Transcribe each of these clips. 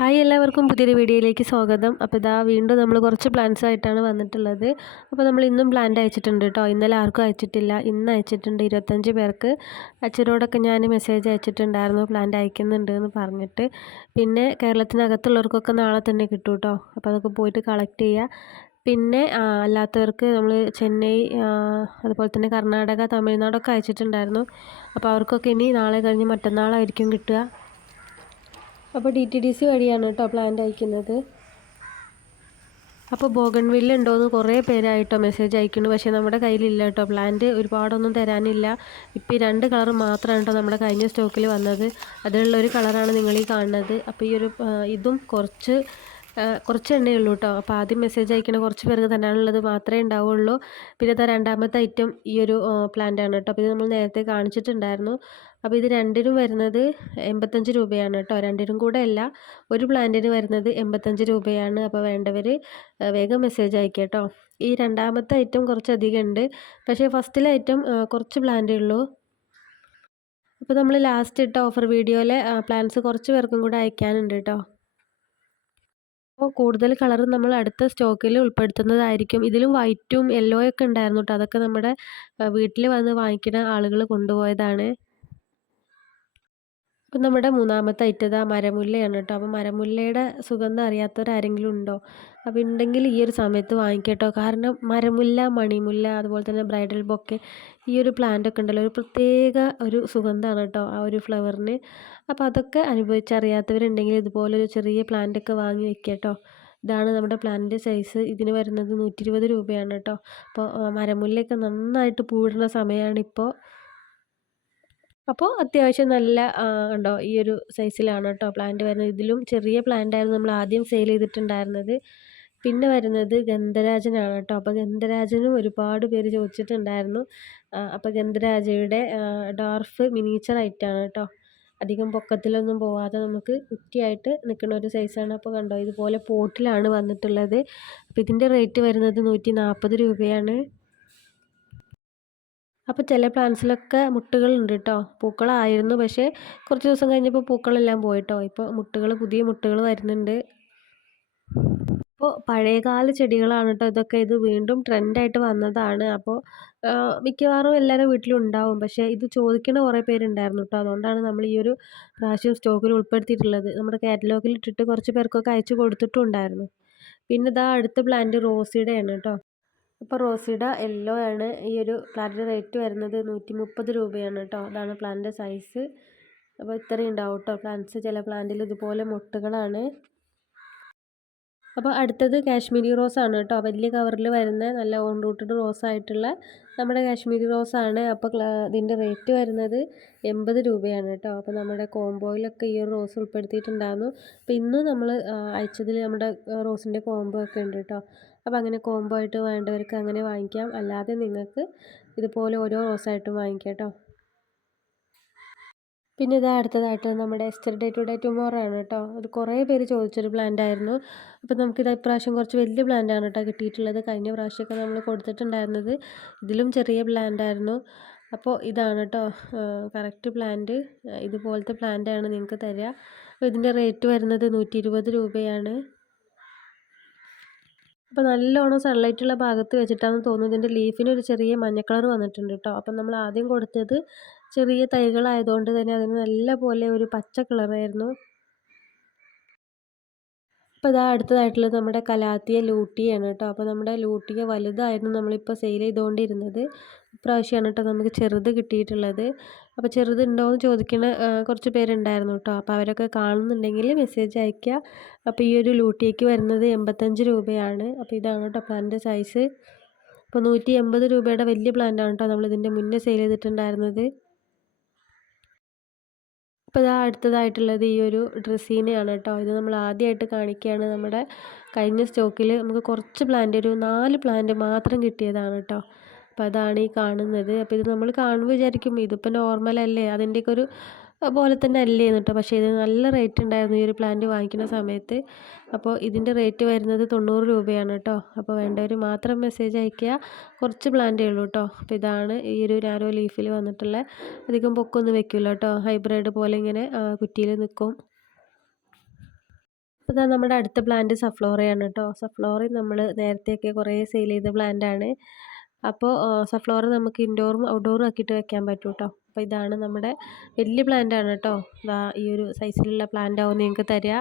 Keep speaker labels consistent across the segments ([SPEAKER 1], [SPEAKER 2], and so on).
[SPEAKER 1] Hi എല്ലാവർക്കും പുതിയൊരു വീഡിയോയിലേക്ക് സ്വാഗതം. അപ്പോൾ ഇതാ വീണ്ടും നമ്മൾ കുറച്ച് പ്ലാൻസ് ആയിട്ടാണ് വന്നിട്ടുള്ളത്. അപ്പോൾ നമ്മൾ ഇന്നും പ്ലാന്റ് അയച്ചിട്ടുണ്ട് കേട്ടോ ഇന്നലെ ആർക്കും അയച്ചിട്ടില്ല. ഇന്ന് അയച്ചിട്ടുണ്ട് ഇരുപത്തഞ്ച് പേർക്ക്. അച്ഛനോടൊക്കെ ഞാൻ മെസ്സേജ് അയച്ചിട്ടുണ്ടായിരുന്നു പ്ലാന്റ് അയക്കുന്നുണ്ട് എന്ന് പറഞ്ഞിട്ട്. പിന്നെ കേരളത്തിനകത്തുള്ളവർക്കൊക്കെ നാളെ തന്നെ കിട്ടും കേട്ടോ അപ്പോൾ അതൊക്കെ പോയിട്ട് കളക്ട് ചെയ്യുക പിന്നെ അല്ലാത്തവർക്ക് നമ്മൾ ചെന്നൈ അതുപോലെ തന്നെ കർണാടക തമിഴ്നാടൊക്കെ അയച്ചിട്ടുണ്ടായിരുന്നു. അപ്പോൾ അവർക്കൊക്കെ ഇനി നാളെ കഴിഞ്ഞ് മറ്റന്നാളായിരിക്കും കിട്ടുക. അപ്പോൾ ഡി ടി ഡി സി വഴിയാണ് കേട്ടോ പ്ലാന്റ് അയക്കുന്നത്. അപ്പോൾ ബോഗൺവില്ല ഉണ്ടോയെന്ന് കുറേ പേരായിട്ടോ മെസ്സേജ് അയക്കുന്നു പക്ഷേ നമ്മുടെ കയ്യിലില്ല കേട്ടോ പ്ലാന്റ് ഒരുപാടൊന്നും തരാനില്ല. ഇപ്പോൾ ഈ രണ്ട് കളർ മാത്രമാണ് കേട്ടോ നമ്മുടെ കഴിഞ്ഞ സ്റ്റോക്കിൽ വന്നത്. അതിലുള്ള ഒരു കളറാണ് നിങ്ങൾ ഈ കാണുന്നത്. അപ്പോൾ ഈ ഒരു ഇതും കുറച്ച് കുറച്ച് എണ്ണയേ ഉള്ളൂ കേട്ടോ അപ്പോൾ ആദ്യം മെസ്സേജ് അയക്കണ കുറച്ച് പേർക്ക് തരാനുള്ളത് മാത്രമേ ഉണ്ടാവുള്ളൂ. പിന്നെ ഇതാ രണ്ടാമത്തെ ഐറ്റം ഈ ഒരു പ്ലാന്റ് ആണ് കേട്ടോ അപ്പോൾ ഇത് നമ്മൾ നേരത്തെ കാണിച്ചിട്ടുണ്ടായിരുന്നു. അപ്പോൾ ഇത് രണ്ടിനും വരുന്നത് എൺപത്തഞ്ച് രൂപയാണ് കേട്ടോ രണ്ടിനും കൂടെ അല്ല ഒരു പ്ലാന്റിന് വരുന്നത് എൺപത്തഞ്ച് രൂപയാണ്. അപ്പോൾ വേണ്ടവർ വേഗം മെസ്സേജ് അയക്കുക കേട്ടോ ഈ രണ്ടാമത്തെ ഐറ്റം കുറച്ചധികം ഉണ്ട്. പക്ഷേ ഫസ്റ്റിലെ ഐറ്റം കുറച്ച് പ്ലാന്റേ ഉള്ളൂ. അപ്പോൾ നമ്മൾ ലാസ്റ്റ് ഇട്ട ഓഫർ വീഡിയോയിലെ പ്ലാൻസ് കുറച്ച് പേർക്കും കൂടെ അയക്കാനുണ്ട് കേട്ടോ അപ്പോൾ കൂടുതൽ കളർ നമ്മൾ അടുത്ത സ്റ്റോക്കിൽ ഉൾപ്പെടുത്തുന്നതായിരിക്കും. ഇതിലും വൈറ്റും യെല്ലോ ഒക്കെ ഉണ്ടായിരുന്നു കേട്ടോ അതൊക്കെ നമ്മുടെ വീട്ടിൽ വന്ന് വാങ്ങിക്കുന്ന ആളുകൾ കൊണ്ടുപോയതാണ്. അപ്പം നമ്മുടെ മൂന്നാമത്തെ ഐറ്റത മരമുല്ലയാണ് കേട്ടോ അപ്പോൾ മരമുല്ലയുടെ സുഗന്ധം അറിയാത്തവരാരെങ്കിലും ഉണ്ടോ? അപ്പോൾ ഉണ്ടെങ്കിൽ ഈ ഒരു സമയത്ത് വാങ്ങിക്കട്ടോ. കാരണം മരമുല്ല മണിമുല്ല അതുപോലെ തന്നെ ബ്രൈഡൽ ബൊക്കെ ഈ ഒരു പ്ലാന്റ് ഒക്കെ ഉണ്ടല്ലോ ഒരു പ്രത്യേക ഒരു സുഗന്ധമാണ് കേട്ടോ ആ ഒരു ഫ്ലവറിന് അപ്പോൾ അതൊക്കെ അനുഭവിച്ചറിയാത്തവരുണ്ടെങ്കിൽ ഇതുപോലൊരു ചെറിയ പ്ലാന്റ് ഒക്കെ വാങ്ങി വെക്കുക കേട്ടോ ഇതാണ് നമ്മുടെ പ്ലാന്റിന്റെ സൈസ് ഇതിന് വരുന്നത് നൂറ്റി ഇരുപത് രൂപയാണ് കേട്ടോ. അപ്പോൾ മരമുല്ലയൊക്കെ നന്നായിട്ട് പൂടുന്ന സമയമാണിപ്പോൾ അപ്പോൾ അത്യാവശ്യം നല്ല ഉണ്ടോ ഈ ഒരു സൈസിലാണ് കേട്ടോ പ്ലാന്റ് വരുന്നത്. ഇതിലും ചെറിയ പ്ലാന്റ് ആയിരുന്നു നമ്മൾ ആദ്യം സെയിൽ ചെയ്തിട്ടുണ്ടായിരുന്നത്. പിന്നെ വരുന്നത് ഗന്ധരാജനാണ് കേട്ടോ. അപ്പോൾ ഗന്ധരാജനും ഒരുപാട് പേര് ചോദിച്ചിട്ടുണ്ടായിരുന്നു. അപ്പോൾ ഗന്ധരാജയുടെ ഡോർഫ് മിനിയേച്ചർ ആയിട്ടാണ് കേട്ടോ. അധികം പൊക്കത്തിലൊന്നും പോവാതെ നമുക്ക് കുറ്റിയായിട്ട് നിൽക്കുന്ന ഒരു സൈസാണ് അപ്പോൾ കണ്ടോ ഇതുപോലെ പോട്ടിലാണ് വന്നിട്ടുള്ളത്. അപ്പോൾ ഇതിന്റെ റേറ്റ് വരുന്നത് നൂറ്റി നാൽപ്പത് രൂപയാണ്. അപ്പോൾ ചില പ്ലാന്റ്സിലൊക്കെ മുട്ടുകളുണ്ട് കേട്ടോ. പൂക്കളായിരുന്നു പക്ഷേ കുറച്ച് ദിവസം കഴിഞ്ഞപ്പോൾ പൂക്കളെല്ലാം പോയിട്ടോ ഇപ്പോൾ മുട്ടുകൾ പുതിയ മുട്ടുകൾ വരുന്നുണ്ട്. അപ്പോൾ പഴയകാല ചെടികളാണ് കേട്ടോ ഇതൊക്കെ ഇത് വീണ്ടും ട്രെൻഡായിട്ട് വന്നതാണ്. അപ്പോൾ മിക്കവാറും എല്ലാവരും വീട്ടിലും ഉണ്ടാവും പക്ഷേ ഇത് ചോദിക്കുന്ന കുറേ പേരുണ്ടായിരുന്നു കേട്ടോ അതുകൊണ്ടാണ് നമ്മൾ ഈ ഒരു പ്രാവശ്യം സ്റ്റോക്കിൽ ഉൾപ്പെടുത്തിയിട്ടുള്ളത്. നമ്മുടെ കാറ്റലോഗിൽ ഇട്ടിട്ട് കുറച്ച് പേർക്കൊക്കെ അയച്ചു കൊടുത്തിട്ടുണ്ടായിരുന്നു. പിന്നെ ഇതാ അടുത്ത പ്ലാന്റ് റോസിയുടെയാണ് കേട്ടോ അപ്പോൾ റോസിഡ യെല്ലോ ആണ് ഈ ഒരു പ്ലാന്റിന്റെ റേറ്റ് വരുന്നത് നൂറ്റി മുപ്പത് രൂപയാണ് കേട്ടോ അതാണ് പ്ലാന്റിന്റെ സൈസ്. അപ്പോൾ ഇത്രയും ഉണ്ടാവും കേട്ടോ പ്ലാന്റ്സ് ചില പ്ലാന്റിൽ ഇതുപോലെ മുട്ടുകളാണ്. അപ്പോൾ അടുത്തത് കാശ്മീരി റോസ് ആണ് കേട്ടോ. വലിയ കവറിൽ വരുന്ന നല്ല ഓൺ റൂട്ടഡ് റോസ് ആയിട്ടുള്ള നമ്മുടെ കാശ്മീരി റോസ് ആണ്. അപ്പോൾ ഇതിന്റെ റേറ്റ് വരുന്നത് എൺപത് രൂപയാണ് കേട്ടോ. അപ്പോൾ നമ്മുടെ കോംബോയിലൊക്കെ ഈ ഒരു റോസ് ഉൾപ്പെടുത്തിയിട്ടുണ്ടായിരുന്നു അപ്പോൾ ഇന്ന് നമ്മൾ അയച്ചതിൽ നമ്മുടെ റോസിന്റെ കോംബോ ഒക്കെ ഉണ്ട് കേട്ടോ. അപ്പോൾ അങ്ങനെ കോംബോ ആയിട്ട് വേണ്ടവർക്ക് അങ്ങനെ വാങ്ങിക്കാം. അല്ലാതെ നിങ്ങൾക്ക് ഇതുപോലെ ഓരോ റോസായിട്ടും വാങ്ങിക്കാം കേട്ടോ. പിന്നെ ഇതാ അടുത്തതായിട്ട് നമ്മുടെ yesterday today tomorrow ആണ് കേട്ടോ. അത് കുറേ പേര് ചോദിച്ചൊരു പ്ലാന്റ് ആയിരുന്നു. അപ്പോൾ നമുക്കിത് ഇപ്രാവശ്യം കുറച്ച് വലിയ പ്ലാന്റ് ആണ് കേട്ടോ കിട്ടിയിട്ടുള്ളത്. കഴിഞ്ഞ പ്രാവശ്യമൊക്കെ നമ്മൾ കൊടുത്തിട്ടുണ്ടായിരുന്നത്. ഇതിലും ചെറിയ പ്ലാന്റ് ആയിരുന്നു. അപ്പോൾ ഇതാണ് കേട്ടോ കറക്റ്റ് പ്ലാന്റ് ഇതുപോലത്തെ പ്ലാന്റ് ആണ് നിങ്ങൾക്ക് തരിക അപ്പോൾ ഇതിന്റെ റേറ്റ് വരുന്നത് നൂറ്റി രൂപയാണ്. അപ്പോൾ നല്ലോണം സൺലൈറ്റ് ഉള്ള ഭാഗത്ത് വെച്ചിട്ടാണെന്ന് തോന്നുന്നു. ഇതിന്റെ ലീഫിന് ഒരു ചെറിയ മഞ്ഞ കളർ വന്നിട്ടുണ്ട് കേട്ടോ. അപ്പം നമ്മൾ ആദ്യം കൊടുത്തത് ചെറിയ തൈകളായതുകൊണ്ട് തന്നെ അതിന് നല്ല പോലെ ഒരു പച്ച കളറായിരുന്നു അപ്പോൾ ഇതാ അടുത്തതായിട്ടുള്ളത് നമ്മുടെ കലാത്തിയ ലൂട്ടിയാണ് കേട്ടോ. അപ്പോൾ നമ്മുടെ ലൂട്ടിയ വലുതായിരുന്നു നമ്മളിപ്പോൾ സെയിൽ ചെയ്തുകൊണ്ടിരുന്നത്. ഇപ്രാവശ്യമാണ് കേട്ടോ നമുക്ക് ചെറുത് കിട്ടിയിട്ടുള്ളത്. അപ്പോൾ ചെറുത് ഉണ്ടോ എന്ന് ചോദിക്കുന്ന കുറച്ച് പേരുണ്ടായിരുന്നു കേട്ടോ. അപ്പോൾ അവരൊക്കെ കാണുന്നുണ്ടെങ്കിൽ മെസ്സേജ് അയയ്ക്കുക. അപ്പോൾ ഈ ഒരു ലൂട്ടിയേക്ക് വരുന്നത് എൺപത്തഞ്ച് രൂപയാണ്. അപ്പോൾ ഇതാണ് കേട്ടോ പ്ലാന്റ് സൈസ് അപ്പോൾ നൂറ്റി എൺപത് രൂപയുടെ വലിയ പ്ലാന്റാണ് കേട്ടോ നമ്മളിതിന്റെ മുന്നേ സെയിൽ ചെയ്തിട്ടുണ്ടായിരുന്നത്. ഇപ്പോൾ ഇതാ അടുത്തതായിട്ടുള്ളത് ഈ ഒരു ഡ്രസ്സീനെയാണ് കേട്ടോ. ഇത് നമ്മൾ ആദ്യമായിട്ട് കാണിക്കുകയാണ് നമ്മുടെ കഴിഞ്ഞ സ്റ്റോക്കിൽ നമുക്ക് കുറച്ച് പ്ലാന്റ് ഒരു നാല് പ്ലാന്റ് മാത്രം കിട്ടിയതാണ് കേട്ടോ. അപ്പോൾ അതാണ് ഈ കാണുന്നത്. അപ്പോൾ ഇത് നമ്മൾ കാണുമ്പോൾ വിചാരിക്കും ഇതിപ്പോൾ നോർമലല്ലേ അതിന്റെയൊക്കെ ഒരു പോലെ തന്നെ അല്ലേ കേട്ടോ. പക്ഷേ ഇത് നല്ല റേറ്റ് ഉണ്ടായിരുന്നു. ഈ ഒരു പ്ലാന്റ് വാങ്ങിക്കുന്ന സമയത്ത്. അപ്പോൾ ഇതിന്റെ റേറ്റ് വരുന്നത് തൊണ്ണൂറ് രൂപയാണ് കേട്ടോ. അപ്പോൾ വേണ്ടവർ മാത്രം മെസ്സേജ് അയക്കുക കുറച്ച് പ്ലാന്റേ ഉള്ളൂ കേട്ടോ. അപ്പോൾ ഇതാണ് ഈ ഒരു നാരോ ലീഫിൽ വന്നിട്ടുള്ള അധികം പൊക്കൊന്നും വെക്കില്ല കേട്ടോ. ഹൈബ്രിഡ് പോലെ ഇങ്ങനെ കുറ്റിയിൽ നിൽക്കും. അപ്പോൾ ഇതാ നമ്മുടെ അടുത്ത പ്ലാന്റ് സഫ്ലോറയാണ് കേട്ടോ. സഫ്ലോറി നമ്മൾ നേരത്തെയൊക്കെ കുറേ സെയിൽ ചെയ്ത പ്ലാന്റാണ് അപ്പോൾ സഫ്ലവർ നമുക്ക് ഇൻഡോറും ഔട്ട്ഡോറും ആക്കിയിട്ട് വെക്കാൻ പറ്റും കേട്ടോ അപ്പോൾ ഇതാണ് നമ്മുടെ വലിയ പ്ലാന്റ് ആണ് കേട്ടോ ഈ ഒരു സൈസിലുള്ള പ്ലാന്റ് ആവും നിങ്ങൾക്ക് തരിക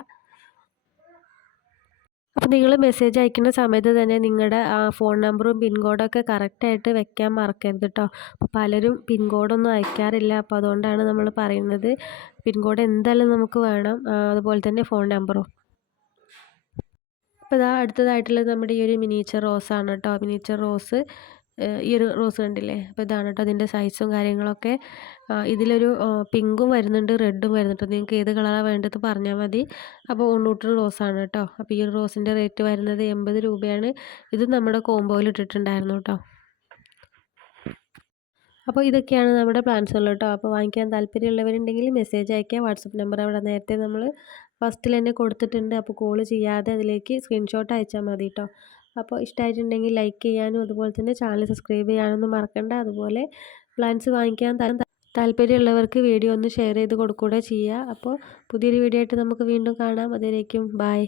[SPEAKER 1] അപ്പോൾ നിങ്ങൾ മെസ്സേജ് അയക്കുന്ന സമയത്ത് തന്നെ നിങ്ങളുടെ ഫോൺ നമ്പറും പിൻ കോഡൊക്കെ കറക്റ്റായിട്ട് വെക്കാൻ മറക്കരുത് കേട്ടോ പലരും പിൻ കോഡൊന്നും അയക്കാറില്ല. അപ്പോൾ അതുകൊണ്ടാണ് നമ്മൾ പറയുന്നത് പിൻ കോഡ് എന്തായാലും നമുക്ക് വേണം അതുപോലെ തന്നെ ഫോൺ നമ്പറും അപ്പോൾ ഇതാ അടുത്തതായിട്ടുള്ളത് നമ്മുടെ ഈ ഒരു മിനിയേച്ചർ റോസാണ് കേട്ടോ മിനിയേച്ചർ റോസ് ഈ ഒരു റോസ് കണ്ടില്ലേ? അപ്പോൾ ഇതാണ് കേട്ടോ അതിന്റെ സൈസും കാര്യങ്ങളൊക്കെ. ഇതിലൊരു പിങ്കും വരുന്നുണ്ട് റെഡും വരുന്നുണ്ട്. നിങ്ങൾക്ക് ഏത് കളറാണ് വേണ്ടത് പറഞ്ഞാൽ മതി. അപ്പോൾ റോസ് റോസാണ് കേട്ടോ. അപ്പോൾ ഈ ഒരു റോസിന്റെ റേറ്റ് വരുന്നത് എൺപത് രൂപയാണ്. ഇത് നമ്മുടെ കോംബോയിൽ ഇട്ടിട്ടുണ്ടായിരുന്നു കേട്ടോ. അപ്പോൾ ഇതൊക്കെയാണ് നമ്മുടെ പ്ലാൻസുകൾ കേട്ടോ. അപ്പോൾ വാങ്ങിക്കാൻ താല്പര്യമുള്ളവരുണ്ടെങ്കിൽ മെസ്സേജ് അയക്കുക വാട്സപ്പ് നമ്പർ അവിടെ നേരത്തെ നമ്മൾ ഫസ്റ്റിൽ തന്നെ കൊടുത്തിട്ടുണ്ട്. അപ്പോൾ കോൾ ചെയ്യാതെ അതിലേക്ക് സ്ക്രീൻഷോട്ട് അയച്ചാൽ മതി കേട്ടോ. അപ്പോൾ ഇഷ്ടമായിട്ടുണ്ടെങ്കിൽ ലൈക്ക് ചെയ്യാനും അതുപോലെ തന്നെ ചാനൽ സബ്സ്ക്രൈബ് ചെയ്യാനൊന്നും മറക്കണ്ട. അതുപോലെ പ്ലാൻസ് വാങ്ങിക്കാൻ താല്പര്യമുള്ളവർക്ക് വീഡിയോ ഒന്ന് ഷെയർ ചെയ്ത് കൊടുക്കുകയും ചെയ്യുക. അപ്പോൾ പുതിയൊരു വീഡിയോ ആയിട്ട് നമുക്ക് വീണ്ടും കാണാം. അതിലേക്കും ബായ്